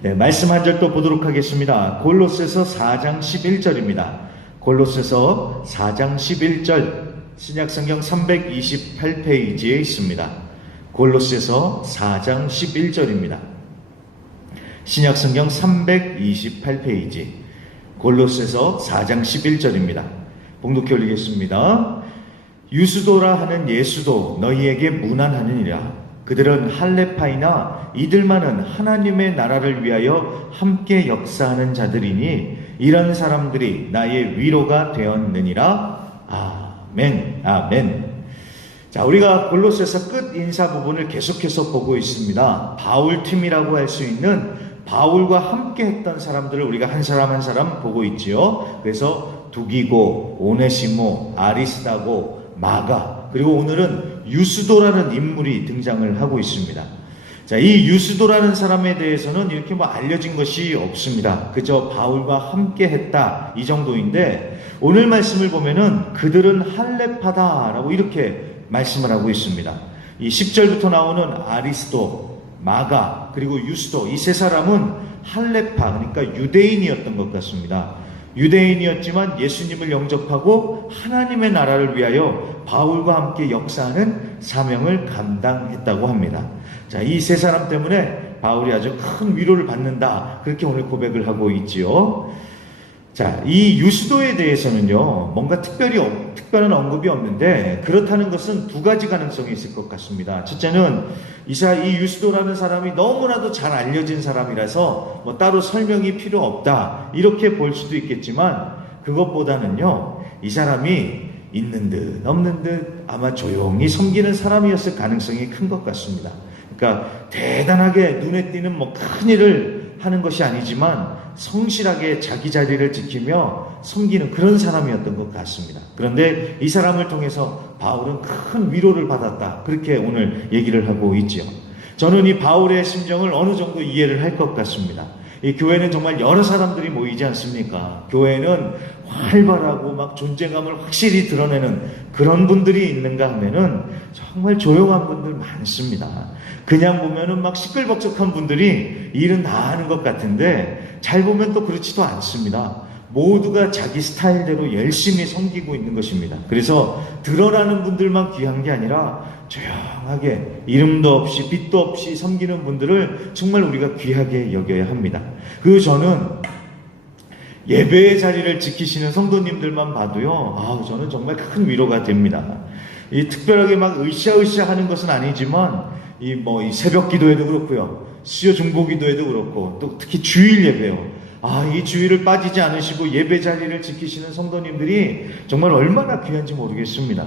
네, 말씀 한 절 또 보도록 하겠습니다. 골로새서 4장 11절입니다. 골로새서 4장 11절 신약성경 328페이지에 있습니다. 골로새서 4장 11절입니다. 신약성경 328페이지 골로새서 4장 11절입니다. 봉독해 올리겠습니다. 유스도라 하는 예수도 너희에게 문안하느니라. 그들은 할레파이나 이들만은 하나님의 나라를 위하여 함께 역사하는 자들이니 이런 사람들이 나의 위로가 되었느니라. 아멘. 아멘. 자, 우리가 골로새서 끝 인사 부분을 계속해서 보고 있습니다. 바울팀이라고 할 수 있는 바울과 함께 했던 사람들을 우리가 한 사람 한 사람 보고 있지요. 그래서 두기고, 오네시모, 아리스다고, 마가, 그리고 오늘은 유스도라는 인물이 등장을 하고 있습니다. 자, 이 유스도라는 사람에 대해서는 이렇게 알려진 것이 없습니다. 그저 바울과 함께 했다 이 정도인데, 오늘 말씀을 보면은 그들은 할레파다라고 이렇게 말씀을 하고 있습니다. 이 10절부터 나오는 아리스도, 마가, 그리고 유스도, 이 세 사람은 할레파, 그러니까 유대인이었던 것 같습니다. 유대인이었지만 예수님을 영접하고 하나님의 나라를 위하여 바울과 함께 역사하는 사명을 감당했다고 합니다. 자, 이 세 사람 때문에 바울이 아주 큰 위로를 받는다, 그렇게 오늘 고백을 하고 있지요. 자, 이 유스도에 대해서는요, 뭔가 특별한 언급이 없는데, 그렇다는 것은 두 가지 가능성이 있을 것 같습니다. 첫째는 이 유스도라는 사람이 너무나도 잘 알려진 사람이라서 따로 설명이 필요 없다, 이렇게 볼 수도 있겠지만, 그것보다는요, 이 사람이 있는 듯 없는 듯 아마 조용히 섬기는 사람이었을 가능성이 큰 것 같습니다. 그러니까 대단하게 눈에 띄는 큰 일을 하는 것이 아니지만 성실하게 자기 자리를 지키며 섬기는 그런 사람이었던 것 같습니다. 그런데 이 사람을 통해서 바울은 큰 위로를 받았다, 그렇게 오늘 얘기를 하고 있죠. 저는 이 바울의 심정을 어느 정도 이해를 할 것 같습니다. 이 교회는 정말 여러 사람들이 모이지 않습니까? 교회는 활발하고 존재감을 확실히 드러내는 그런 분들이 있는가 하면은 정말 조용한 분들 많습니다. 그냥 보면은 시끌벅적한 분들이 일은 다 하는 것 같은데, 잘 보면 또 그렇지도 않습니다. 모두가 자기 스타일대로 열심히 섬기고 있는 것입니다. 그래서 드러나는 분들만 귀한 게 아니라 조용하게 이름도 없이 빛도 없이 섬기는 분들을 정말 우리가 귀하게 여겨야 합니다. 그리고 저는 예배의 자리를 지키시는 성도님들만 봐도요, 저는 정말 큰 위로가 됩니다. 이 특별하게 으쌰으쌰 하는 것은 아니지만, 이 새벽 기도에도 그렇고요, 수요 중보 기도에도 그렇고, 또 특히 주일 예배요. 이 주일을 빠지지 않으시고 예배 자리를 지키시는 성도님들이 정말 얼마나 귀한지 모르겠습니다.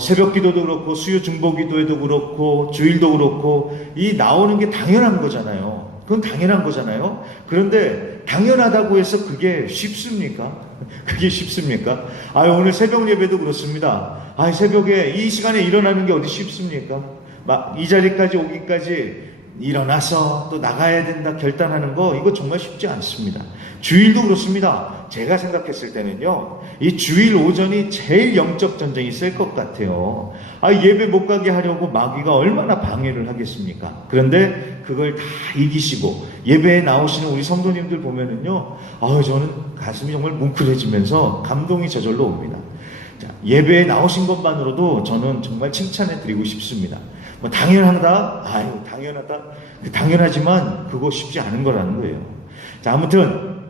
새벽 기도도 그렇고, 수요 중보 기도에도 그렇고, 주일도 그렇고, 나오는 게 당연한 거잖아요. 그건 당연한 거잖아요. 그런데 당연하다고 해서 그게 쉽습니까? 그게 쉽습니까? 오늘 새벽 예배도 그렇습니다. 새벽에 이 시간에 일어나는 게 어디 쉽습니까? 이 자리까지 오기까지 일어나서 또 나가야 된다 결단하는 거, 이거 정말 쉽지 않습니다. 주일도 그렇습니다. 제가 생각했을 때는요, 이 주일 오전이 제일 영적 전쟁이 셀 것 같아요. 예배 못 가게 하려고 마귀가 얼마나 방해를 하겠습니까? 그런데 그걸 다 이기시고 예배에 나오시는 우리 성도님들 보면은요, 저는 가슴이 정말 뭉클해지면서 감동이 저절로 옵니다. 자, 예배에 나오신 것만으로도 저는 정말 칭찬해 드리고 싶습니다. 당연하다? 당연하다. 당연하지만 그거 쉽지 않은 거라는 거예요. 자, 아무튼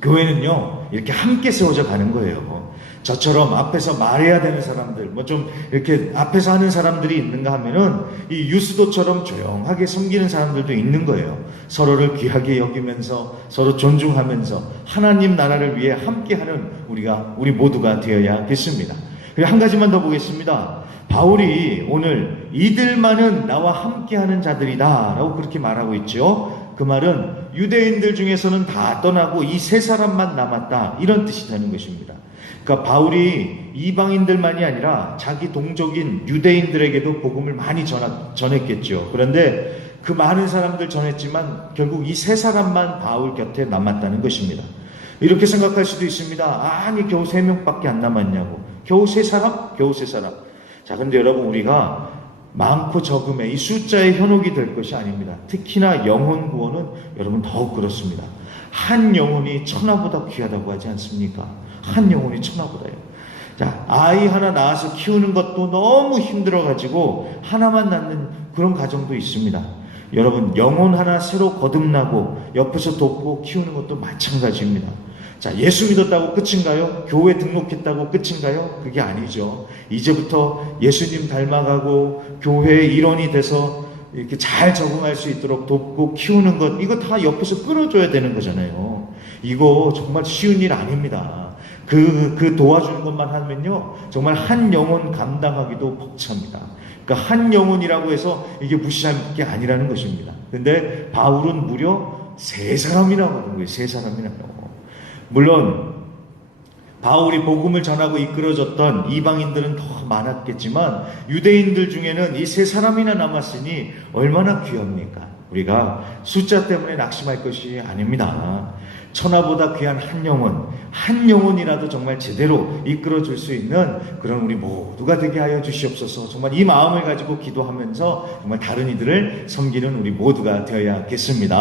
교회는요, 이렇게 함께 세워져 가는 거예요. 저처럼 앞에서 말해야 되는 사람들, 좀 이렇게 앞에서 하는 사람들이 있는가 하면은 이 유스도처럼 조용하게 섬기는 사람들도 있는 거예요. 서로를 귀하게 여기면서 서로 존중하면서 하나님 나라를 위해 함께하는 우리 모두가 되어야겠습니다. 그리고 한 가지만 더 보겠습니다. 바울이 오늘 이들만은 나와 함께하는 자들이다 라고 그렇게 말하고 있죠. 그 말은 유대인들 중에서는 다 떠나고 이 세 사람만 남았다, 이런 뜻이 되는 것입니다. 그러니까 바울이 이방인들만이 아니라 자기 동족인 유대인들에게도 복음을 많이 전했겠죠. 그런데 그 많은 사람들 전했지만 결국 이 세 사람만 바울 곁에 남았다는 것입니다. 이렇게 생각할 수도 있습니다. 겨우 3명밖에 안 남았냐고. 겨우 세 사람? 겨우 세 사람. 자, 근데 여러분, 우리가 많고 적음의 이 숫자의 현혹이 될 것이 아닙니다. 특히나 영혼 구원은 여러분 더욱 그렇습니다. 한 영혼이 천하보다 귀하다고 하지 않습니까? 한 영혼이 천하보다요. 자, 아이 하나 낳아서 키우는 것도 너무 힘들어가지고 하나만 낳는 그런 가정도 있습니다. 여러분, 영혼 하나 새로 거듭나고 옆에서 돕고 키우는 것도 마찬가지입니다. 자, 예수 믿었다고 끝인가요? 교회 등록했다고 끝인가요? 그게 아니죠. 이제부터 예수님 닮아가고 교회의 일원이 돼서 이렇게 잘 적응할 수 있도록 돕고 키우는 것, 이거 다 옆에서 끌어줘야 되는 거잖아요. 이거 정말 쉬운 일 아닙니다. 그 도와주는 것만 하면요, 정말 한 영혼 감당하기도 벅찹니다. 그러니까 한 영혼이라고 해서 이게 무시할 게 아니라는 것입니다. 근데 바울은 무려 3사람이라고 하는 거예요. 3사람이라고. 물론 바울이 복음을 전하고 이끌어줬던 이방인들은 더 많았겠지만 유대인들 중에는 이 3사람이나 남았으니 얼마나 귀합니까? 우리가 숫자 때문에 낙심할 것이 아닙니다. 천하보다 귀한 한 영혼이라도 정말 제대로 이끌어줄 수 있는 그런 우리 모두가 되게 하여 주시옵소서. 정말 이 마음을 가지고 기도하면서 정말 다른 이들을 섬기는 우리 모두가 되어야겠습니다.